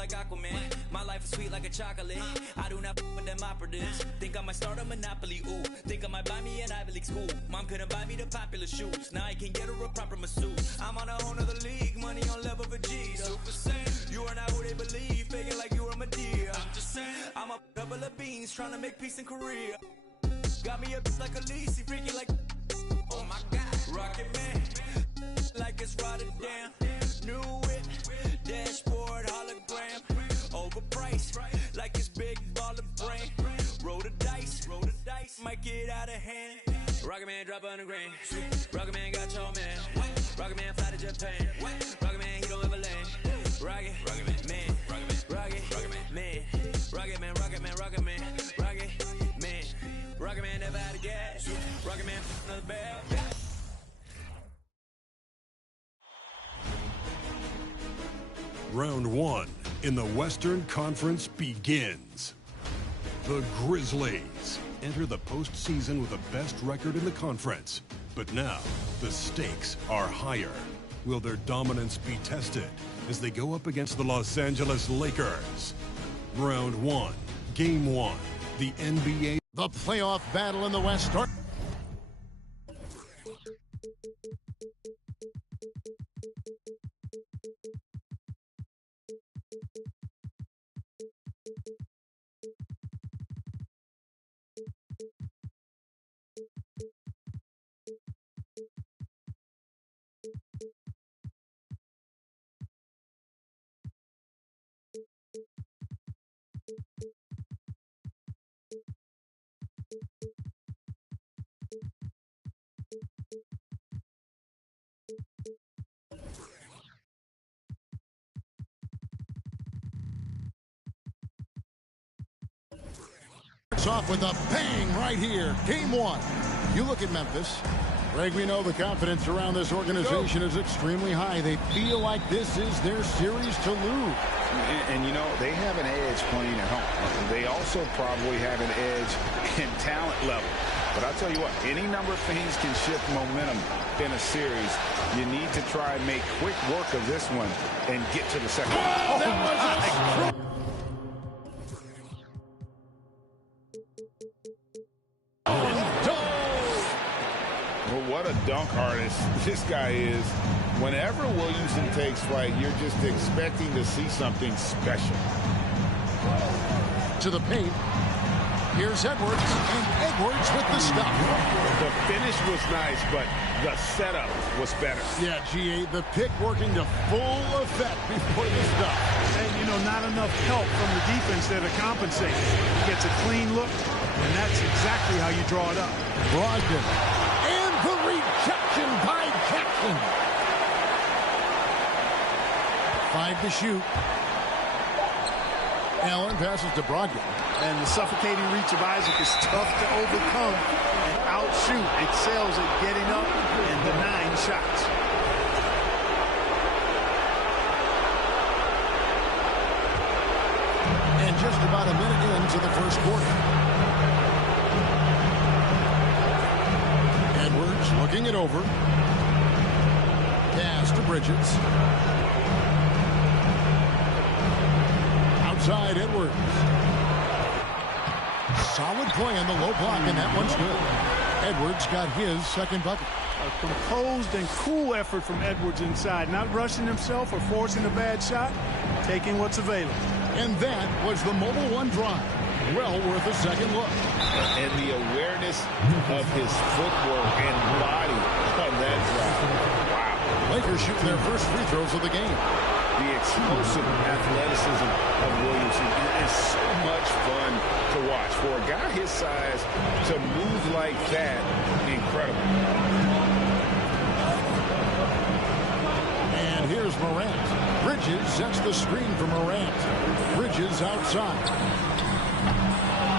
like Aquaman. My life is sweet like a chocolate. I do not with them operatives. Think I might start a monopoly, ooh. Think I might buy me an Ivy League school. Mom couldn't buy me the popular shoes. Now I can get her a proper masseuse. I'm on a whole nother league, money on level for G. Super Saiyan, you are not who they believe. Faking like you were Medea. I'm just saying, I'm a couple of beans trying to make peace in Korea. Got me a bitch like Khaleesi, freaking like, oh my God. Rocket Man, like it's Rotterdam. New whip, dashboard, hologram. Overpriced, like it's big baller brain. Roll the dice, might get out of hand. Rocket Man drop 100 grand. Rocket Man got your man. Rocket Man fly to Japan. Rocket Man, he don't ever land. Rocket Man, Rocket Man, Rocket Man, Rocket Man, Rocket Man, Rocket Man. Rocket Man never had a gas. Rocket Man another bag. Round one in the Western Conference begins. The Grizzlies enter the postseason with the best record in the conference. But now, the stakes are higher. Will their dominance be tested as they go up against the Los Angeles Lakers? Round one, Game 1, the NBA. The playoff battle in the West starts. Off with a bang right here. Game 1. You look at Memphis. Greg, we know the confidence around this organization is extremely high. They feel like this is their series to lose. And you know, they have an edge playing at home. They also probably have an edge in talent level. But I'll tell you what, any number of things can shift momentum in a series. You need to try and make quick work of this one and get to the second one. Oh, that was a Well, what a dunk artist this guy is. Whenever Williamson takes flight, you're just expecting to see something special. To the paint. Here's Edwards, and Edwards with the stop. The finish was nice, but the setup was better. Yeah, G8, the pick working to full effect before the stop. And, you know, not enough help from the defense there to compensate. He gets a clean look, and that's exactly how you draw it up. Brogdon. And the rejection by Jackson. 5 to shoot. Allen passes to Brogdon. And the suffocating reach of Isaac is tough to overcome and outshoot. Excels at getting up and denying shots. And just about a minute into the first quarter. Edwards looking it over. Pass to Bridges. Outside Edwards. Solid play on the low block, and that one's good. Edwards got his second bucket. A composed and cool effort from Edwards inside. Not rushing himself or forcing a bad shot. Taking what's available. And that was the Mobile One drive. Well worth a second look. And the awareness of his footwork and body on that drive. Wow. Lakers shooting their first free throws of the game. The explosive athleticism of Williamson is so much fun to watch. For a guy his size to move like that, incredible. And here's Morant. Bridges sets the screen for Morant. Bridges outside.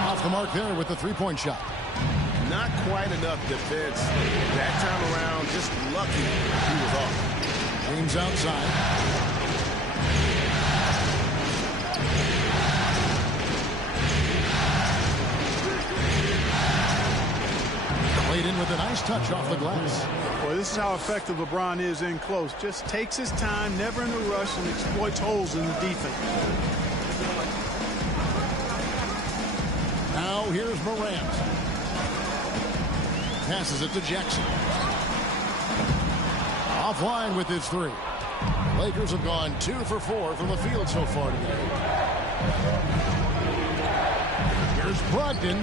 Off the mark there with the three-point shot. Not quite enough defense. That time around, just lucky he was off. James outside. Played in with a nice touch off the glass. Well, this is how effective LeBron is in close. Just takes his time, never in a rush, and exploits holes in the defense. Now here's Morant. Passes it to Jackson. Offline with his three. Lakers have gone 2 for 4 from the field so far today. Here's Brogdon.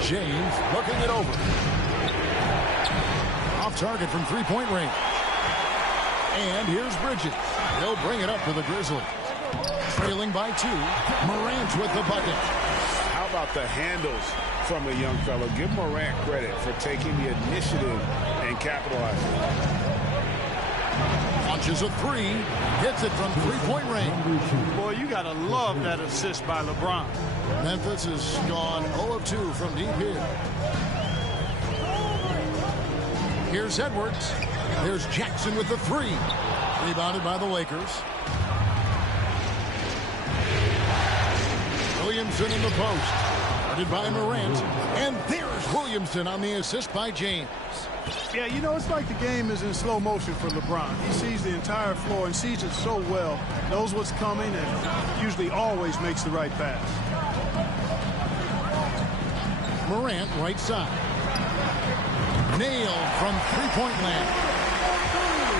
James looking it over. Off target from three-point range. And here's Bridges. He'll bring it up for the Grizzlies. Trailing by 2. Morant with the bucket. How about the handles from the young fellow? Give Morant credit for taking the initiative and capitalizing. Launches a three. Hits it from three-point range. Boy, you got to love that assist by LeBron. Memphis has gone 0 of 2 from deep here. Here's Edwards. There's Jackson with the three. Rebounded by the Lakers. Williamson in the post. Guarded by Morant. And there's Williamson on the assist by James. Yeah, you know, it's like the game is in slow motion for LeBron. He sees the entire floor and sees it so well, knows what's coming, and usually always makes the right pass. Morant, right side. Nailed from three-point land.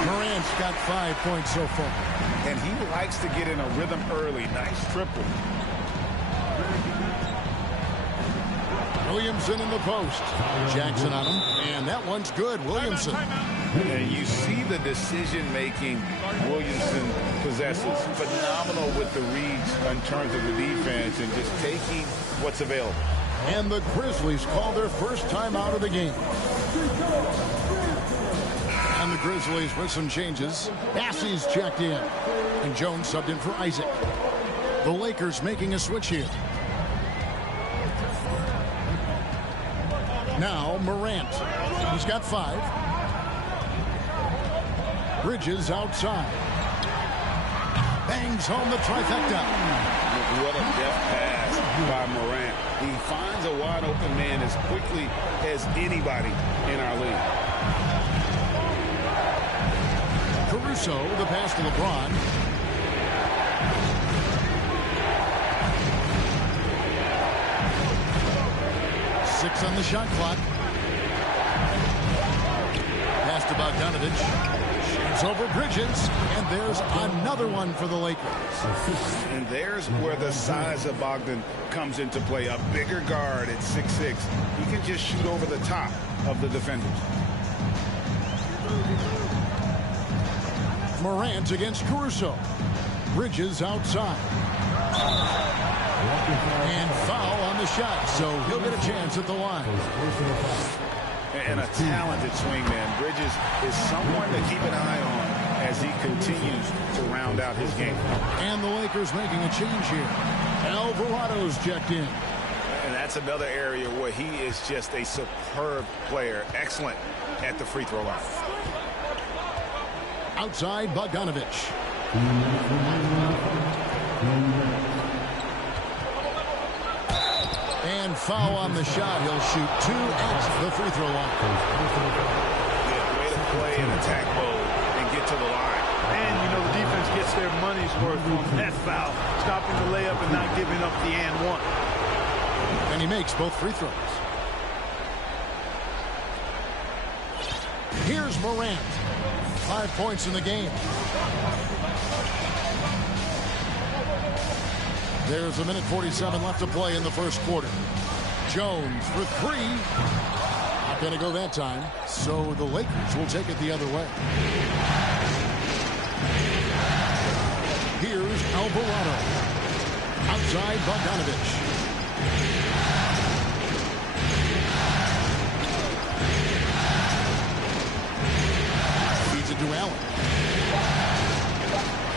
Morant's got 5 points so far. And he likes to get in a rhythm early. Nice triple. Williamson in the post. Jackson on him. And that one's good. Williamson. And you see the decision-making Williamson possesses. Phenomenal with the reads in terms of the defense and just taking what's available. And the Grizzlies call their first time out of the game. And the Grizzlies with some changes. Bassey's checked in. And Jones subbed in for Isaac. The Lakers making a switch here. Now Morant. He's got 5. Bridges outside. Bangs home the trifecta. What a deft pass by Morant. He finds a wide open man as quickly as anybody in our league. Caruso, the pass to LeBron. Six on the shot clock. Pass to Bogdanovich. Shoots over Bridges. And there's another one for the Lakers. And there's where the size of Bogdan comes into play. A bigger guard at 6'6". He can just shoot over the top of the defenders. Morant against Caruso. Bridges outside. And foul on the shot, so he'll get a chance at the line. And a talented swingman. Bridges is someone to keep an eye on as he continues to round out his game. And the Lakers making a change here. Alvarado's checked in. And that's another area where he is just a superb player. Excellent at the free throw line. Outside Bogdanovich. And foul on the shot. He'll shoot 2 at the free throw line. Yeah, way to play in attack mode and get to the line. And, you know, the defense gets their money's worth on that foul, stopping the layup and not giving up the and one. And he makes both free throws. Here's Morant. 5 points in the game. There's a minute 47 left to play in the first quarter. Jones for 3. Not going to go that time. So the Lakers will take it the other way. Here's Alvarado. Outside Bogdanovich. Feeds it to Allen.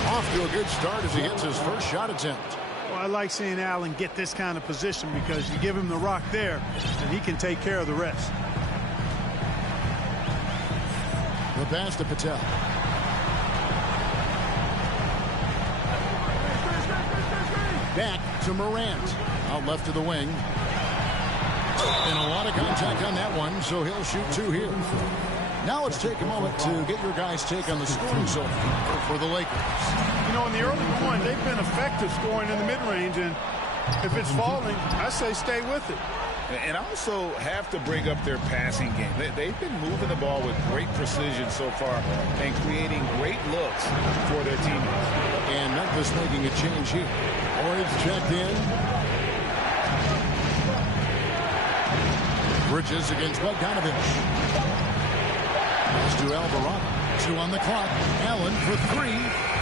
Off to a good start as he hits his first shot attempt. Well, I like seeing Allen get this kind of position because you give him the rock there and he can take care of the rest. The pass to Patel. Back to Morant. Out left of the wing. And a lot of contact on that one, so he'll shoot 2 here. Now let's take a moment to get your guys' take on the scoring zone for the Lakers. You know, in the early going, they've been effective scoring in the mid-range, and if it's falling, I say stay with it. And also have to bring up their passing game. They've been moving the ball with great precision so far and creating great looks for their teammates. And Memphis making a change here. Lloyd's checked in. Bridges against Bogdanovich. Pass to Alvarado. 2 on the clock. Allen for 3.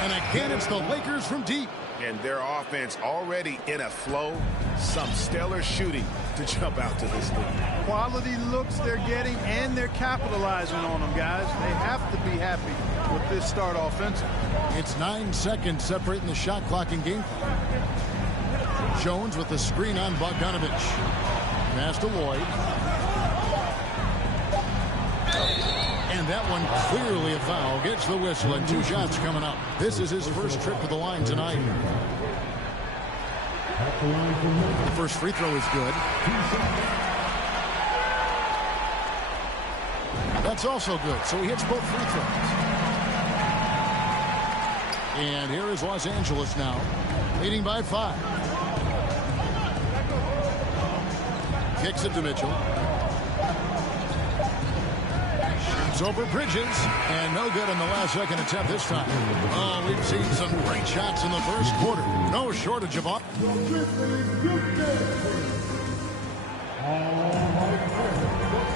And again, it's the Lakers from deep. And their offense already in a flow. Some stellar shooting to jump out to this lead. Quality looks they're getting, and they're capitalizing on them, guys. They have to be happy with this start offensively. It's 9 seconds separating the shot clock and game clock. Jones with the screen on Bogdanovich. Pass to Lloyd. And that one clearly a foul. Gets the whistle, and 2 shots coming up. This is his first trip to the line tonight. The first free throw is good. That's also good. So he hits both free throws. And here is Los Angeles now, leading by 5. Kicks it to Mitchell. Shoots over Bridges, and no good in the last second attempt this time. Oh, we've seen some great shots in the first quarter. No shortage of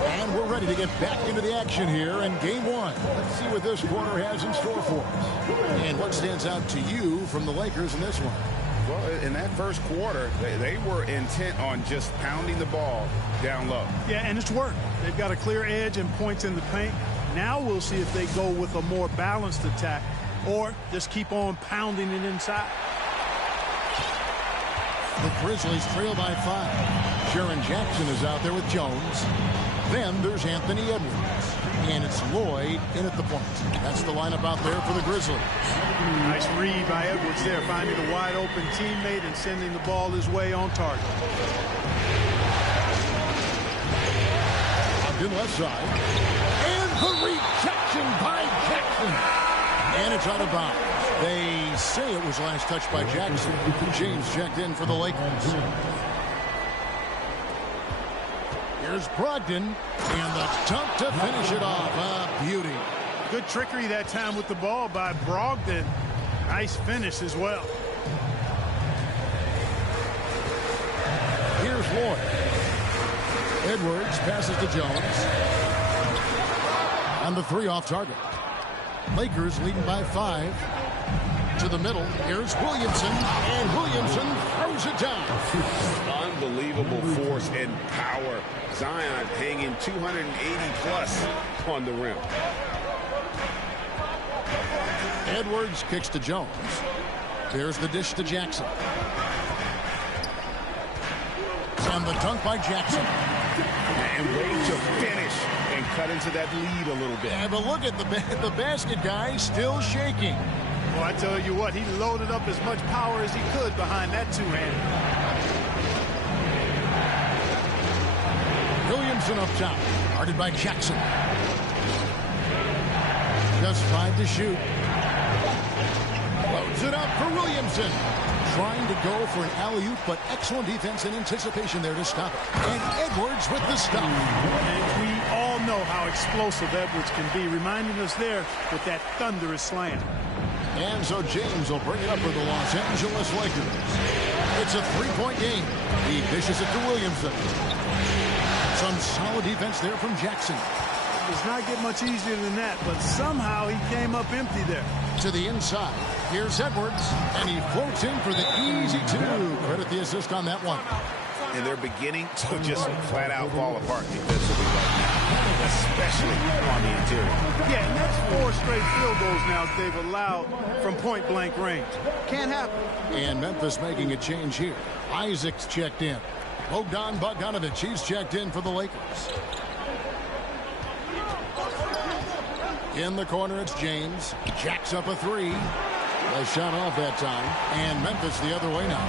And we're ready to get back into the action here in game 1. Let's see what this quarter has in store for us. And what stands out to you from the Lakers in this one? Well, in that first quarter, they were intent on just pounding the ball down low. Yeah, and it's worked. They've got a clear edge and points in the paint. Now we'll see if they go with a more balanced attack or just keep on pounding it inside. The Grizzlies trail by 5. Sharon Jackson is out there with Jones. Then there's Anthony Edwards. And it's Lloyd in at the point. That's the lineup out there for the Grizzlies. Nice read by Edwards there, finding a wide open teammate and sending the ball his way on target. In left side. And the rejection by Jackson. And it's out of bounds. They say it was last touched by Jackson. James checked in for the Lakers. Here's Brogdon, and the dunk to finish it off. A beauty. Good trickery that time with the ball by Brogdon. Nice finish as well. Here's Lloyd. Edwards passes to Jones. And the 3 off target. Lakers leading by 5. To the middle. Here's Williamson. And Williamson throws it down. Unbelievable force and power. Zion hanging 280-plus on the rim. Edwards kicks to Jones. There's the dish to Jackson. And the dunk by Jackson. And ready to finish and cut into that lead a little bit. Yeah, but look at the basket guy still shaking. Well, I tell you what, he loaded up as much power as he could behind that 2-hander. Williamson up top, guarded by Jackson. Just 5 to shoot. Loads it up for Williamson. Trying to go for an alley-oop, but excellent defense and anticipation there to stop it. And Edwards with the stop. And we all know how explosive Edwards can be, reminding us there with that thunderous slam. And so James will bring it up for the Los Angeles Lakers. It's a 3-point game. He dishes it to Williamson. Some solid defense there from Jackson. Does not get much easier than that, but somehow he came up empty there. To the inside. Here's Edwards, and he floats in for the easy 2. Credit the assist on that one. And they're beginning to just flat out fall apart defensively right now, especially on the interior. Yeah, and that's 4 straight field goals now they've allowed from point-blank range. Can't happen. And Memphis making a change here. Isaac's checked in. Bogdanovich, he's checked in for the Lakers. In the corner, it's James. Jacks up a 3. A shot off that time. And Memphis the other way now.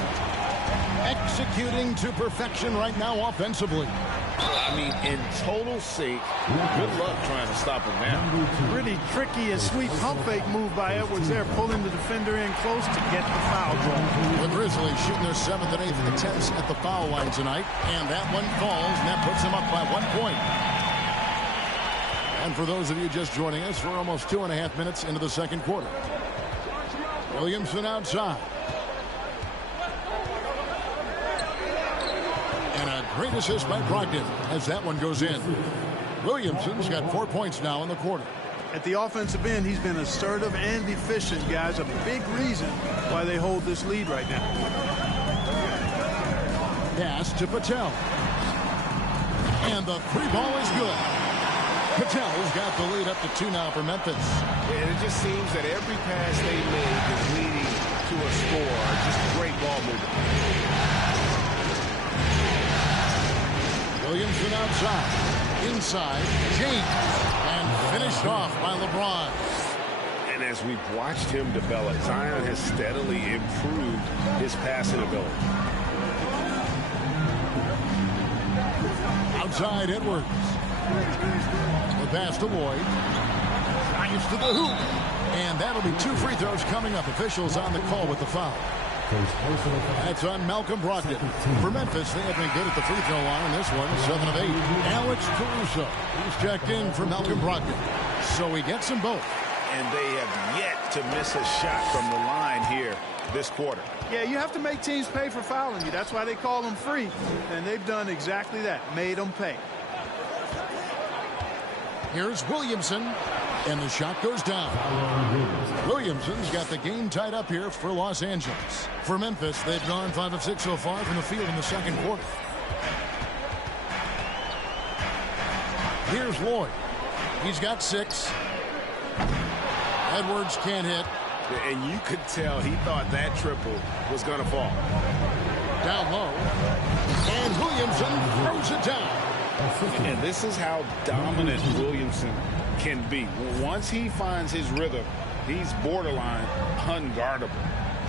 Executing to perfection right now offensively. I mean, in total sync. Good luck trying to stop him now. Pretty tricky and sweet pump fake move by Edwards there, pulling the defender in close to get the foul drawn. The Grizzlies shooting their 7th and 8th attempts at the foul line tonight, and that one falls, and that puts them up by 1 point. And for those of you just joining us, we're almost 2.5 minutes into the second quarter. Williamson outside. And a great assist by Brogdon as that one goes in. Williamson's got 4 points now in the quarter. At the offensive end, he's been assertive and efficient, guys. A big reason why they hold this lead right now. Pass to Patel. And the three ball is good. Patel's got the lead up to 2 now for Memphis. And it just seems that every pass they make is leading to a score. Just great ball movement. Williamson outside. Inside. James. And finished off by LeBron. And as we've watched him develop, Zion has steadily improved his passing ability. Outside Edwards. The pass to Lloyd. Drives to the hoop. And that'll be 2 free throws coming up. Officials on the call with the foul. That's on Malcolm Brogdon. For Memphis, they have been good at the free throw line. This one, 7 of 8. Alex Caruso. He's checked in for Malcolm Brogdon. So he gets them both. And they have yet to miss a shot from the line here this quarter. Yeah, you have to make teams pay for fouling you. That's why they call them free. And they've done exactly that. Made them pay. Here's Williamson, and the shot goes down. Williamson's got the game tied up here for Los Angeles. For Memphis, they've gone 5 of 6 so far from the field in the second quarter. Here's Lloyd. He's got 6. Edwards can't hit. And you could tell he thought that triple was going to fall. Down low. And Williamson throws it down. And this is how dominant Williamson can be. Once he finds his rhythm, he's borderline unguardable.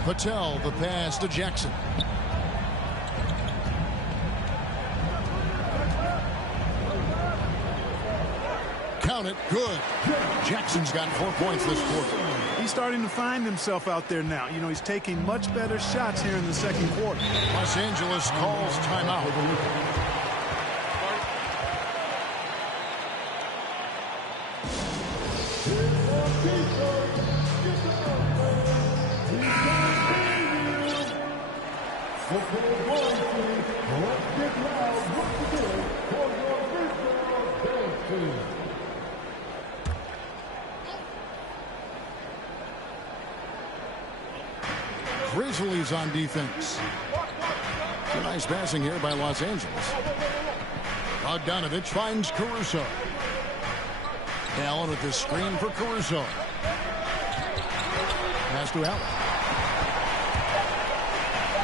Patel, the pass to Jackson. Count it. Good. Jackson's got 4 points this quarter. He's starting to find himself out there now. You know, he's taking much better shots here in the second quarter. Los Angeles calls timeout. Grizzlies on defense. Nice passing here by Los Angeles. Bogdanovich finds Caruso. Allen with the screen for Caruso. Pass to Allen.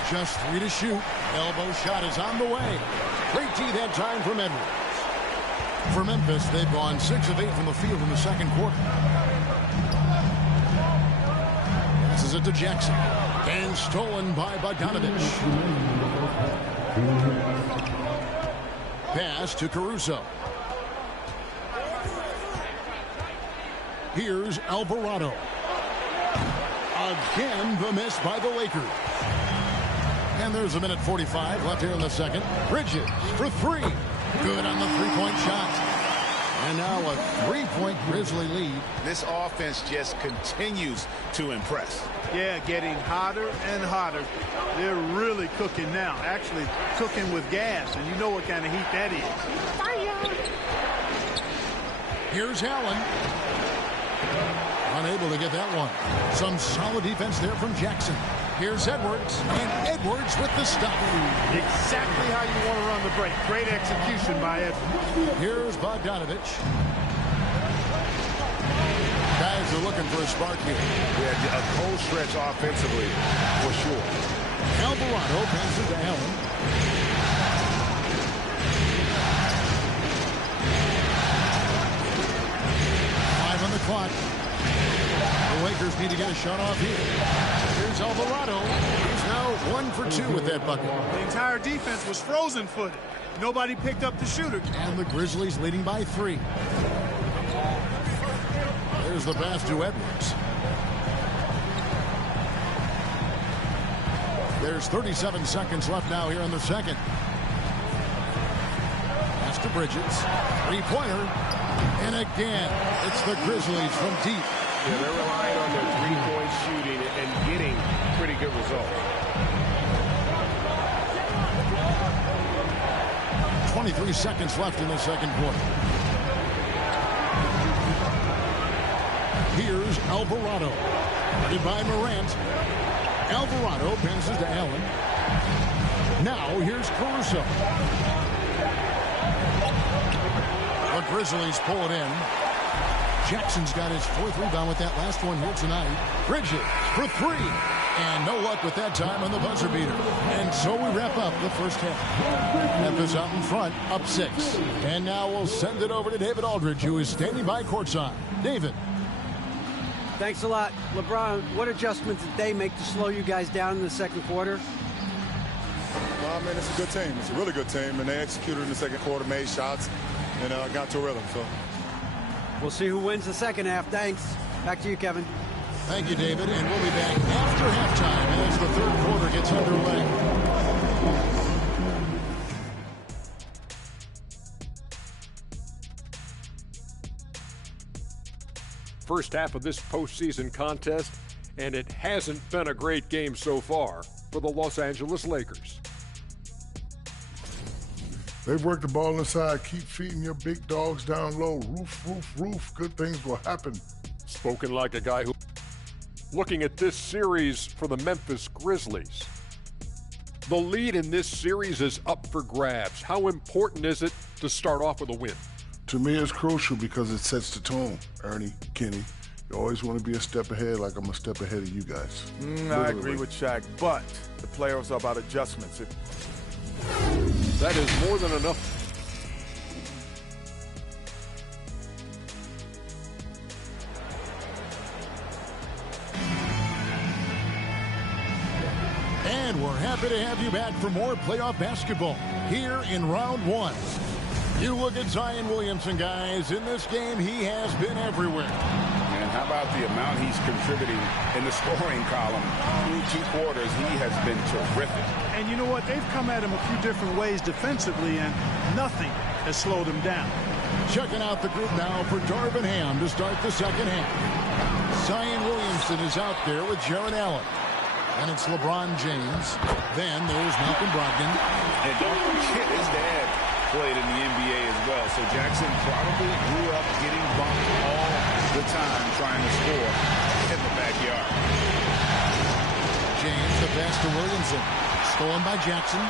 Just 3 to shoot. Elbow shot is on the way. Great tee that time from Edwards. For Memphis, they've gone 6 of 8 from the field in the second quarter. Passes it to Jackson. And stolen by Bogdanovich. Pass to Caruso. Here's Alvarado. Again, the miss by the Lakers. And there's a minute 45 left here in the second. Bridges for 3. Good on the three-point shot. And now a 3-point Grizzly lead. This offense just continues to impress. Yeah, getting hotter and hotter. They're really cooking now. Actually cooking with gas, and you know what kind of heat that is. Fire! Here's Allen. Unable to get that one. Some solid defense there from Jackson. Here's Edwards, and Edwards with the stop. Exactly how you want to run the break. Great execution by Edwards. Here's Bogdanovich. Guys are looking for a spark here. Yeah, a cold stretch offensively, for sure. Alvarado passes to Allen. Five on the clock. The Lakers need to get a shot off here. Here's Alvarado. He's now 1 for 2 with that bucket. The entire defense was frozen-footed. Nobody picked up the shooter. And the Grizzlies leading by 3. There's the pass to Edwards. There's 37 seconds left now here in the second. Pass to Bridges. Three-pointer. And again, it's the Grizzlies from deep. Yeah, they're relying on their three-point shooting and getting pretty good results. 23 seconds left in the second quarter. Here's Alvarado. Guarded by Morant. Alvarado passes to Allen. Now here's Caruso. The Grizzlies pull it in. Jackson's got his 4th rebound with that last one here tonight. Bridges for 3. And no luck with that time on the buzzer beater. And so we wrap up the first half. Memphis out in front, up 6. And now we'll send it over to David Aldridge, who is standing by courtside. David. Thanks a lot. LeBron, what adjustments did they make to slow you guys down in the second quarter? Well, I mean, it's a good team. It's a really good team. And they executed in the second quarter, made shots, and got to a rhythm. So we'll see who wins the second half. Thanks. Back to you, Kevin. Thank you, David. And we'll be back after halftime as the third quarter gets underway. First half of this postseason contest, and it hasn't been a great game so far for the Los Angeles Lakers. They've worked the ball inside. Keep feeding your big dogs down low. Roof. Good things will happen. Spoken like a guy who... Looking at this series for the Memphis Grizzlies, the lead in this series is up for grabs. How important is it to start off with a win? To me, it's crucial because it sets the tone. Ernie, Kenny, you always want to be a step ahead, like I'm a step ahead of you guys. I agree with Shaq, but the playoffs are about adjustments. That is more than enough. And we're happy to have you back for more playoff basketball here in round 1. You look at Zion Williamson, guys. In this game, he has been everywhere. And how about the amount he's contributing in the scoring column? Through 2 quarters, he has been terrific. And you know what? They've come at him a few different ways defensively, and nothing has slowed him down. Checking out the group now for Darvin Ham to start the second half. Zion Williamson is out there with Jared Allen. And it's LeBron James. Then there's Malcolm Brogdon. And don't forget his dad played in the NBA as well. So Jackson probably grew up getting bumped all the time trying to score in the backyard. James, the pass to Williamson. Stolen by Jackson.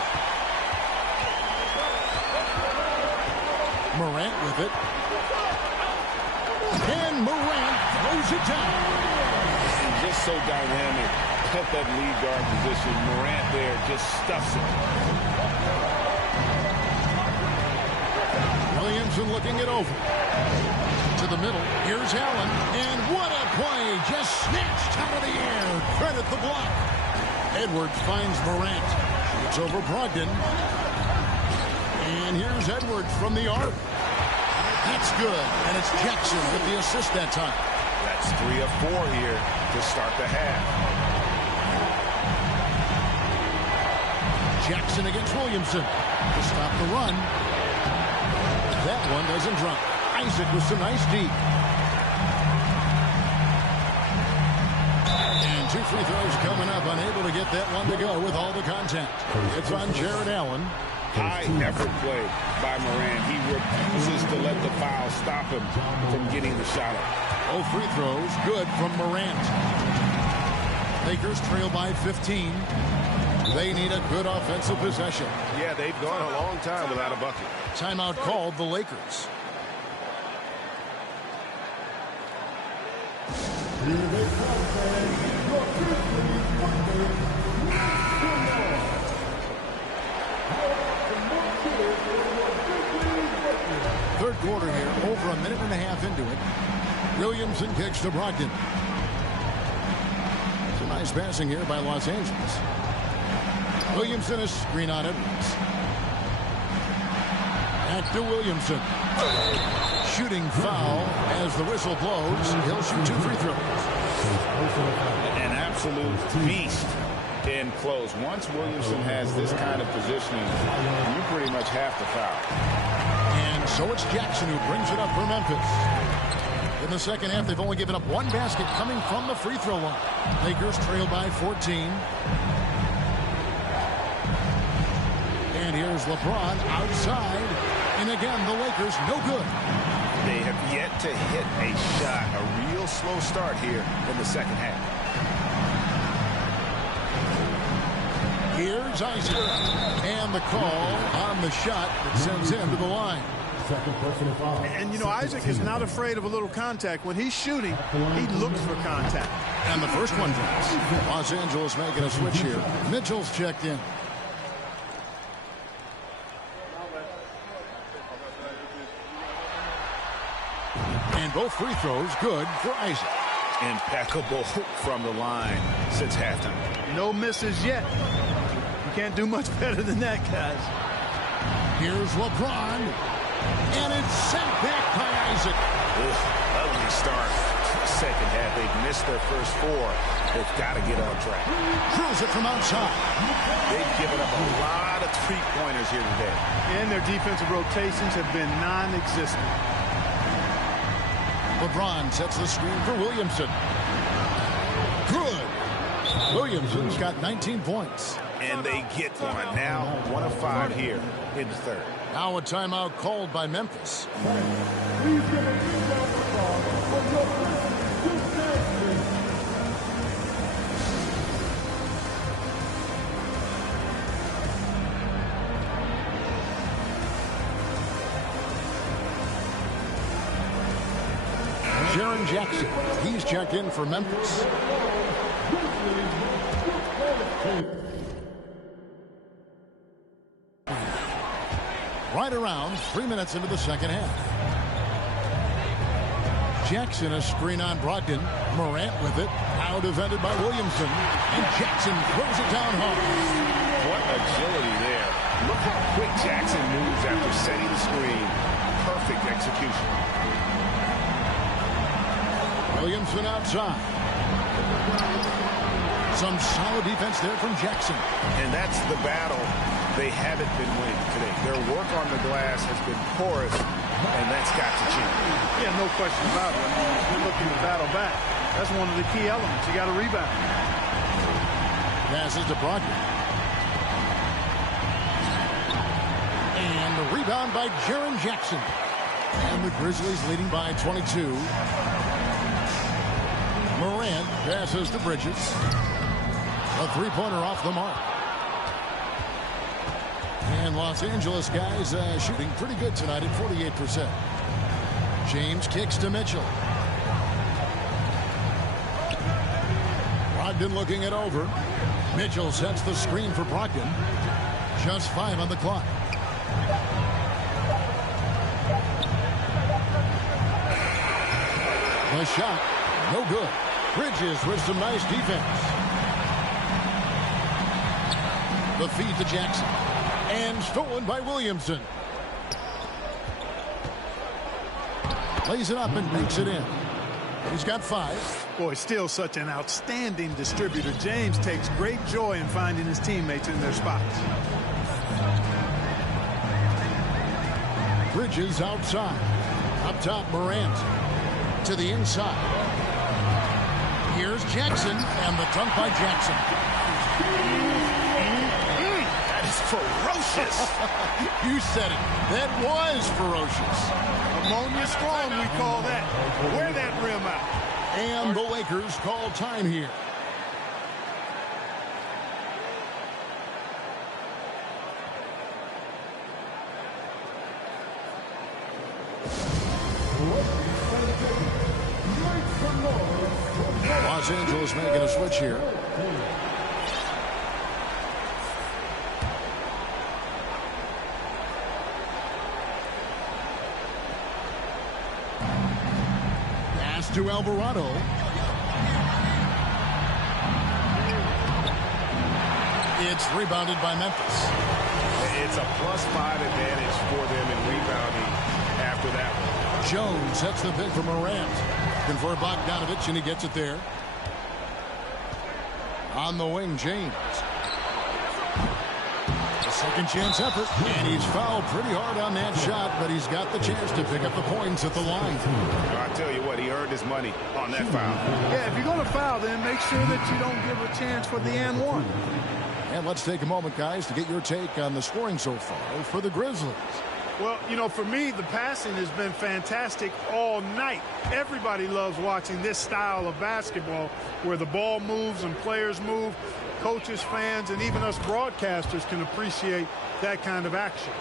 Morant with it. And Morant throws it down. And just so dynamic. Cut that lead guard position. Morant there just stuffs it. Williamson looking it over. To the middle. Here's Allen. And what a play. Just snatched out of the air. Credit the block. Edwards finds Morant. It's over Brogdon. And here's Edwards from the arc. That's good. And it's Jackson with the assist that time. That's 3 of 4 here to start the half. Jackson against Williamson to stop the run. That one doesn't drop. Isaac with some nice deep. And 2 free throws coming up. Unable to get that one to go with all the contact. It's on Jared Allen. High effort play by Morant. He refuses to let the foul stop him from getting the shot up. All free throws good from Morant. Lakers trail by 15. They need a good offensive possession. Yeah, they've gone a long time without a bucket. Timeout called the Lakers. Third quarter here, over a minute and a half into it. Williamson kicks to Brogdon. Some nice passing here by Los Angeles. Williamson is screen on Edwards. Back to Williamson. Shooting foul as the whistle blows. He'll shoot 2 free throws. An absolute beast in close. Once Williamson has this kind of positioning, you pretty much have to foul. And so it's Jackson who brings it up for Memphis. In the second half, they've only given up 1 basket coming from the free throw line. Lakers trail by 14. And here's LeBron outside. And again, the Lakers no good. They have yet to hit a shot. A real slow start here in the second half. Here's Isaac. And the call on the shot that sends him to the line. And, you know, Isaac is not afraid of a little contact. When he's shooting, he looks for contact. And the first one drops. Los Angeles making a switch here. Mitchell's checked in. And both free throws good for Isaac. Impeccable from the line since halftime. No misses yet. You can't do much better than that, guys. Here's LeBron. And it's sent back by Isaac. Ugly start. Second half, they've missed their first 4. They've got to get on track. Throws it from outside. They've given up a lot of three-pointers here today. And their defensive rotations have been non-existent. LeBron sets the screen for Williamson. Good. Williamson's got 19 points. And they get one. Now 1 of 5 here in the third. Now a timeout called by Memphis. Jaren Jackson, he's checked in for Memphis. Right around 3 minutes into the second half. Jackson a screen on Brogdon. Morant with it. Now defended by Williamson. And Jackson throws it down hard. What agility there. Look how quick Jackson moves after setting the screen. Perfect execution. Williamson outside. Some solid defense there from Jackson. And that's the battle they haven't been winning today. Their work on the glass has been porous, and that's got to change. Yeah, no question about it. I mean, they're looking to battle back. That's one of the key elements. You got to rebound. Passes to Brogdon. And the rebound by Jaren Jackson. And the Grizzlies leading by 22. Morant passes to Bridges. A three-pointer off the mark. And Los Angeles guys shooting pretty good tonight at 48%. James kicks to Mitchell. Brogdon looking it over. Mitchell sets the screen for Brogdon. Just 5 on the clock. The shot, no good. Bridges with some nice defense. The feed to Jackson. And stolen by Williamson. Lays it up and makes it in. He's got 5. Boy, still such an outstanding distributor. James takes great joy in finding his teammates in their spots. Bridges outside. Up top, Morant. To the inside. Here's Jackson, and the dunk by Jackson. That is ferocious. You said it. That was ferocious. Ammonia strong, we call that. Wear that rim out. And the Lakers call time here. Los Angeles making a switch here. Pass to Alvarado. It's rebounded by Memphis. It's a +5 advantage for them in rebounding after that one. Jones sets the pick for Morant. For Bogdanovich, and he gets it there. On the wing, James. A second chance effort, and he's fouled pretty hard on that shot, but he's got the chance to pick up the points at the line. I tell you what, he earned his money on that foul. Yeah, if you're going to foul, then make sure that you don't give a chance for the and one. And let's take a moment, guys, to get your take on the scoring so far for the Grizzlies. Well, you know, for me, the passing has been fantastic all night. Everybody loves watching this style of basketball where the ball moves and players move. Coaches, fans, and even us broadcasters can appreciate that kind of action.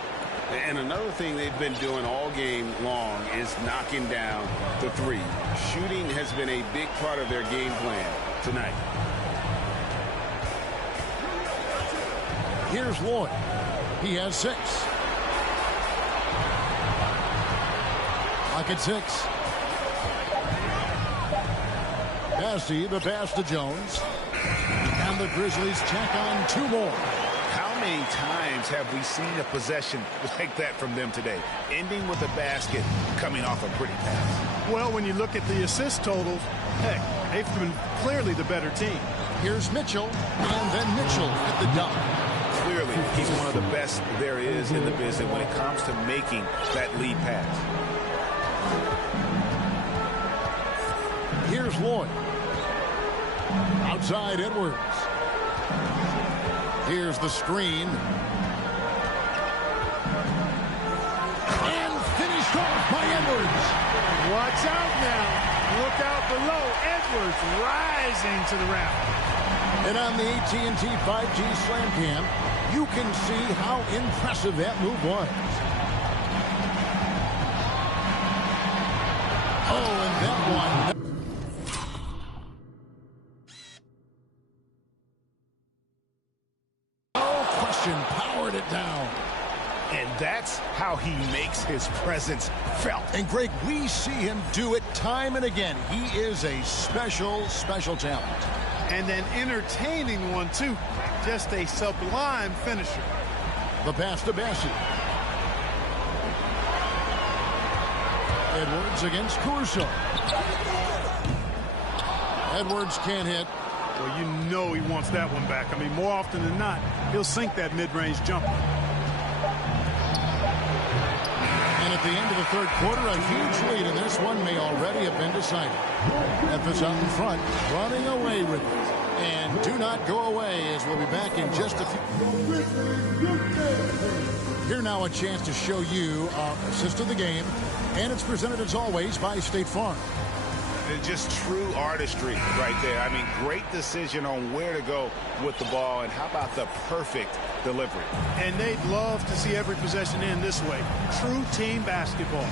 And another thing they've been doing all game long is knocking down the three. Shooting has been a big part of their game plan tonight. Here's Lloyd. He has 6. Lock at 6. Bassey, the pass to Jones. And the Grizzlies tack on 2 more. How many times have we seen a possession like that from them today? Ending with a basket, coming off a pretty pass. Well, when you look at the assist totals, heck, they've been clearly the better team. Here's Mitchell, and then Mitchell at the dunk. Clearly, he's one of the best there is in the business when it comes to making that lead pass. Here's Lloyd. Outside Edwards. Here's the screen. And finished off by Edwards. Watch out now. Look out below. Edwards rising to the rim. And on the AT&T 5G Slam Cam, you can see how impressive that move was. Oh, and that one. Powered it down. And that's how he makes his presence felt. And Greg, we see him do it time and again. He is a special, special talent. And an entertaining one, too. Just a sublime finisher. The pass to Bassey. Edwards against Caruso. Edwards can't hit. Well, you know he wants that one back. I mean, more often than not, he'll sink that mid-range jumper. And at the end of the third quarter, a huge lead, and this one may already have been decided. Memphis out in front, running away with it. And do not go away, as we'll be back in just a few. Here now a chance to show you our assist of the game, and it's presented as always by State Farm. Just true artistry right there. I mean, great decision on where to go with the ball, and how about the perfect delivery? And they'd love to see every possession end this way. True team basketball.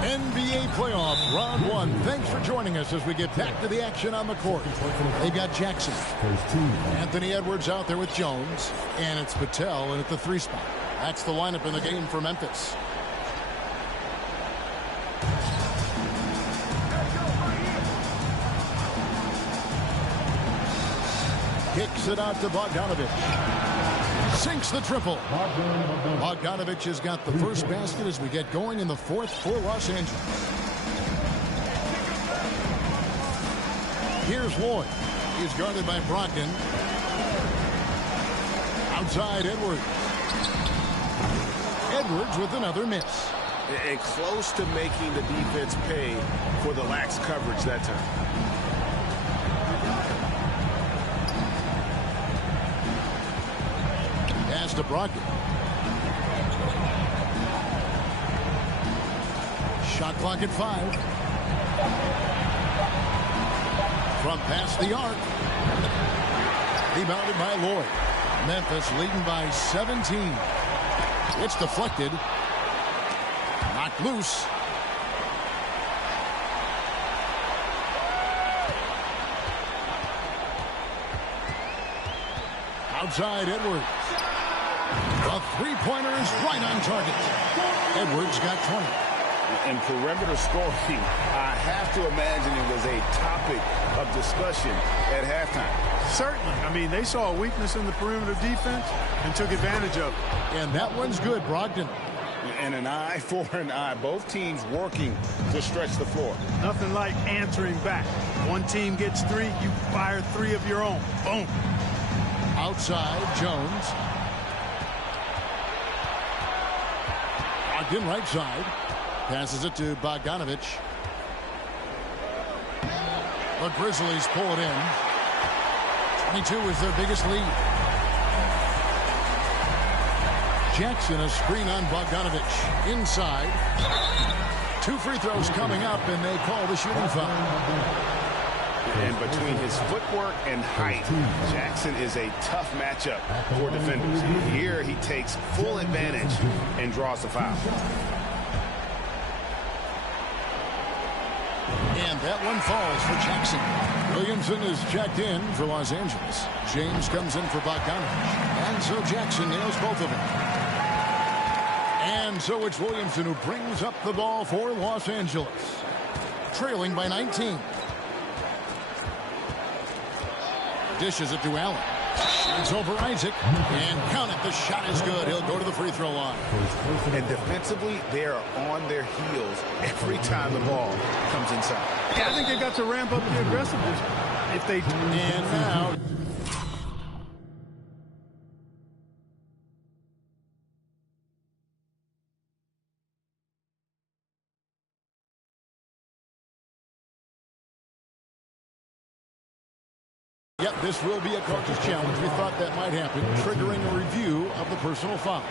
NBA playoff round 1. Thanks for joining us as we get back to the action on the court. They've got Jackson. Anthony Edwards out there with Jones, and it's Patel in at the 3 spot. That's the lineup in the game for Memphis. Kicks it out to Bogdanovich. Sinks the triple. Bogdanovich has got the first basket as we get going in the 4th for Los Angeles. Here's Lloyd. He's guarded by Brogdon. Outside Edwards. Edwards with another miss. And close to making the defense pay for the lax coverage that time. To Brogdon. Shot clock at 5. From past the arc. Rebounded by Lloyd. Memphis leading by 17. It's deflected. Knocked loose. Outside Edwards. The 3-pointer is right on target. Edwards got 20. And perimeter scoring, I have to imagine it was a topic of discussion at halftime. Certainly. I mean, they saw a weakness in the perimeter defense and took advantage of it. And that one's good, Brogdon. And an eye for an eye. Both teams working to stretch the floor. Nothing like answering back. One team gets 3, you fire 3 of your own. Boom. Outside, Jones. Brogdon right side. Passes it to Bogdanovich. The Grizzlies pull it in. 22 is their biggest lead. Jackson, a screen on Bogdanovich. Inside. 2 free throws coming up, and they call the shooting foul. And between his footwork and height, Jackson is a tough matchup for defenders. Here he takes full advantage and draws the foul. And that one falls for Jackson. Williamson is checked in for Los Angeles. James comes in for Bogdanovich. And so Jackson nails both of them. And so it's Williamson who brings up the ball for Los Angeles. Trailing by 19. Dishes it to Allen. It's over Isaac. And count it. The shot is good. He'll go to the free throw line. And defensively, they are on their heels every time the ball comes inside. Yeah, I think they got to ramp up the aggressiveness if they... And now... Yep, this will be a coach's challenge. We thought that might happen, triggering a review of the personal foul.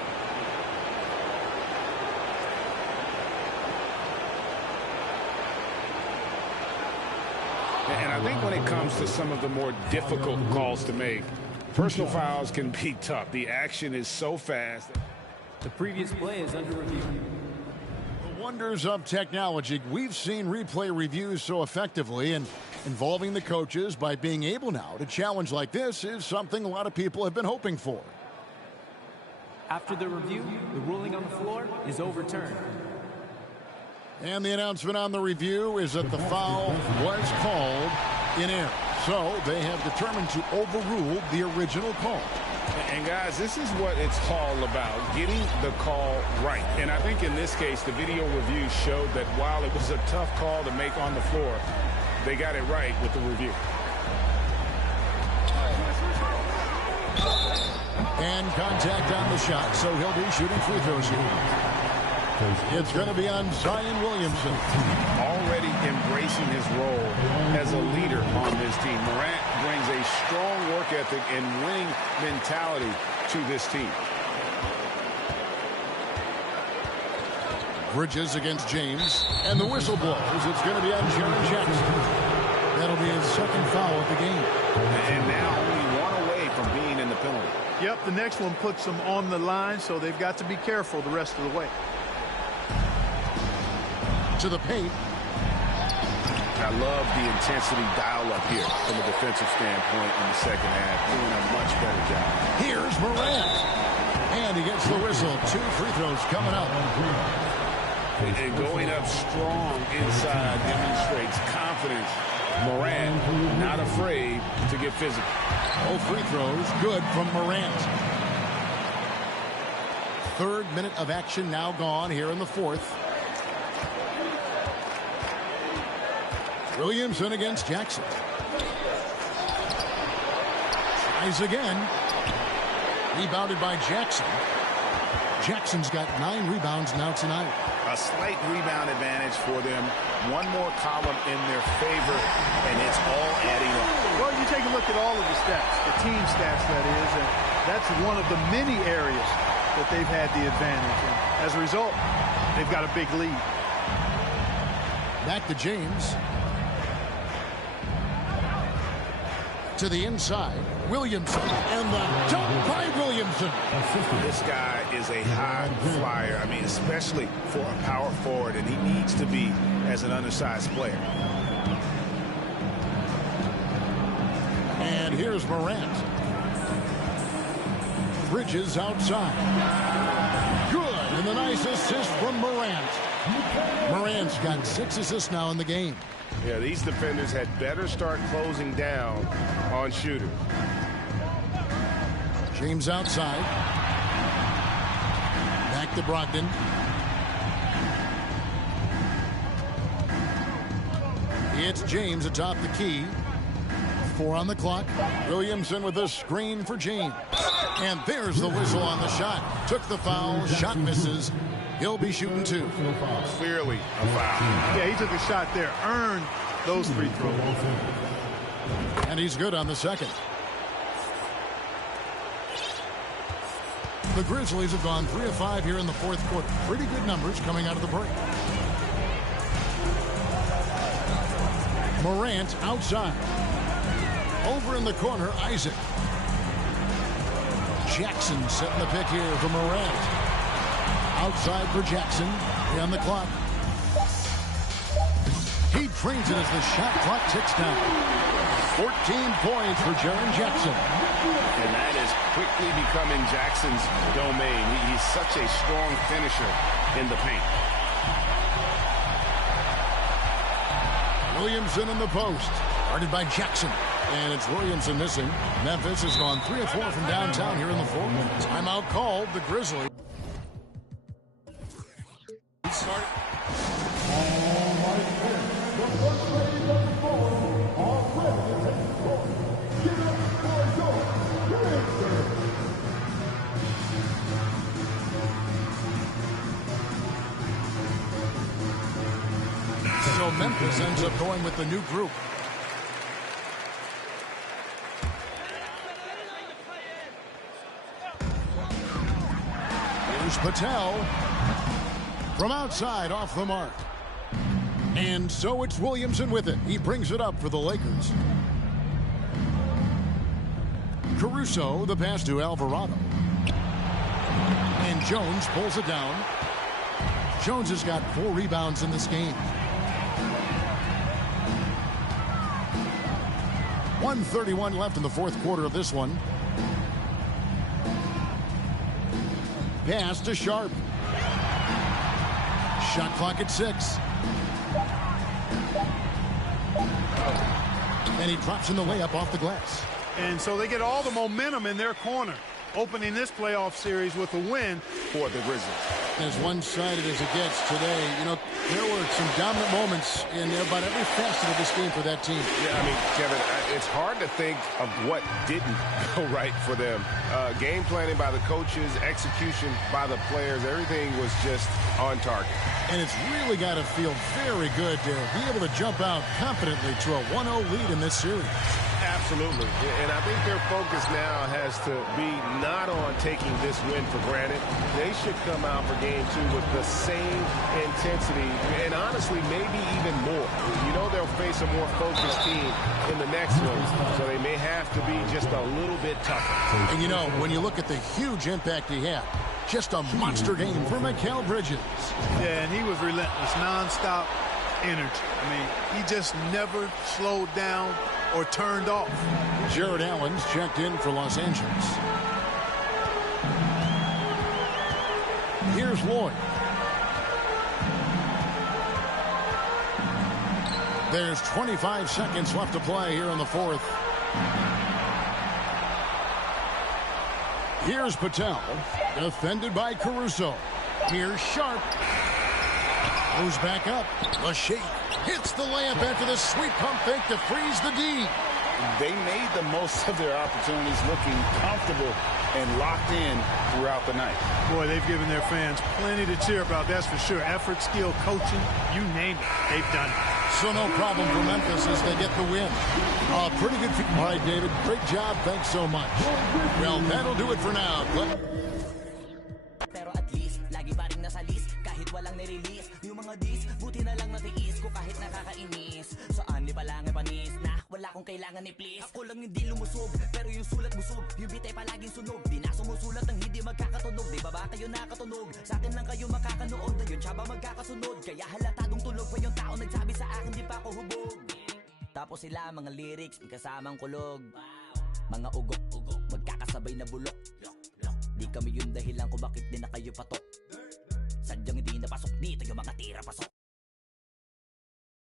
And I think when it comes to some of the more difficult calls to make, personal fouls can be tough. The action is so fast. The previous play is under review. The wonders of technology. We've seen replay reviews so effectively, and involving the coaches by being able now to challenge like this is something a lot of people have been hoping for. After the review, the ruling on the floor is overturned. And the announcement on the review is that the foul was called in error. So they have determined to overrule the original call. And guys, this is what it's all about, getting the call right. And I think in this case, the video review showed that while it was a tough call to make on the floor, they got it right with the review. And contact on the shot, so he'll be shooting free throws here. It's going to be on Zion Williamson. Already embracing his role as a leader on this team. Morant brings a strong work ethic and winning mentality to this team. Bridges against James, and the whistle blows. It's going to be on Jaren Jackson. That'll be his second foul of the game. And now only one away from being in the penalty. Yep, the next one puts them on the line, so they've got to be careful the rest of the way. To the paint. I love the intensity dial up here from a defensive standpoint in the second half. Doing a much better job. Here's Morant. And he gets the whistle. 2 free throws coming up. And going up strong inside demonstrates confidence. Morant not afraid to get physical. Both free throws good from Morant. 3rd minute of action now gone here in the 4th. Williamson against Jackson. Tries again. Rebounded by Jackson. Jackson's got 9 rebounds now tonight. A slight rebound advantage for them. One more column in their favor, and it's all adding up. Well, you take a look at all of the stats, the team stats, that is, and that's one of the many areas that they've had the advantage. And as a result, they've got a big lead. Back to James. To the inside, Williamson, and the dunk by Williamson. This guy is a high flyer. I mean, especially for a power forward, and he needs to be as an undersized player. And here's Morant. Bridges outside. Good, and the nice assist from Morant. Morant's got 6 assists now in the game. Yeah, these defenders had better start closing down on shooters. James outside. Back to Brogdon. It's James atop the key. 4 on the clock. Williamson with a screen for James. And there's the whistle on the shot. Took the foul. Shot misses. He'll be shooting 2. Clearly a foul. Yeah, he took a shot there. Earned those free throws. And he's good on the second. The Grizzlies have gone 3 of 5 here in the fourth quarter. Pretty good numbers coming out of the break. Morant outside. Over in the corner, Isaac. Jackson setting the pick here for Morant. Outside for Jackson. On the clock. He trains it as the shot clock ticks down. 14 points for Jaren Jackson. And that is quickly becoming Jackson's domain. He's such a strong finisher in the paint. Williamson in the post. Guarded by Jackson. And it's Williamson missing. Memphis has gone 3 of 4 from downtown here in the fourth. Timeout called. The Grizzlies. So Memphis ends up going with the new group. Here's Patel. From outside, off the mark. And so it's Williamson with it. He brings it up for the Lakers. Caruso, the pass to Alvarado. And Jones pulls it down. Jones has got 4 rebounds in this game. 1:31 left in the fourth quarter of this one. Pass to Sharp. Shot clock at 6. And he drops in the layup off the glass. And so they get all the momentum in their corner, opening this playoff series with a win for the Grizzlies. As one-sided as it gets today, you know, there were some dominant moments in about every facet of this game for that team. Yeah, I mean, Kevin, it's hard to think of what didn't go right for them. Game planning by the coaches, execution by the players, everything was just on target. And it's really got to feel very good to be able to jump out confidently to a 1-0 lead in this series. Absolutely. And I think their focus now has to be not on taking this win for granted. They should come out for game 2 with the same intensity and honestly maybe even more. You know they'll face a more focused team in the next one, so they may have to be just a little bit tougher. And you know, when you look at the huge impact he had, just a monster game for Mikal Bridges. Yeah, and he was relentless, nonstop energy. I mean, he just never slowed down or turned off. Jared Allen's checked in for Los Angeles. Here's Lloyd. There's 25 seconds left to play here in the fourth. Here's Patel, defended by Caruso. Here's Sharp. Goes back up. The shake. Hits the layup after the sweet pump fake to freeze the D. They made the most of their opportunities, looking comfortable and locked in throughout the night. Boy, they've given their fans plenty to cheer about, that's for sure. Effort, skill, coaching, you name it, they've done it. So no problem for Memphis as they get the win. Pretty good. All right, David, great job. Thanks so much. Well, that'll do it for now. Pero at least, lagi pa rin nasa list kahit walang nirelease. Yung mga dis, buti na lang natiis ko kahit nakakainis. Saan ni palang panis na wala kong kailangan ni please. Ako lang hindi lumusog, pero yung sulat busog. Yung bitay palaging sunog, di na sumusulat ng hindi magkakatunog. Di ba ba kayo nakatunog? Sa akin lang kayo makakanood, ayun siya ba magkakasunod? Kaya halatadong tulog pa yung tao nagsabi sa akin di pa ako hubog. Tapos sila mga lyrics, may kasamang kulog. Mga ugok-ugok, magkakasabay na bulok. Di kami yung dahilan kung bakit di na kayo patok. Sadyang hindi napasok dito yung mga tira pasok.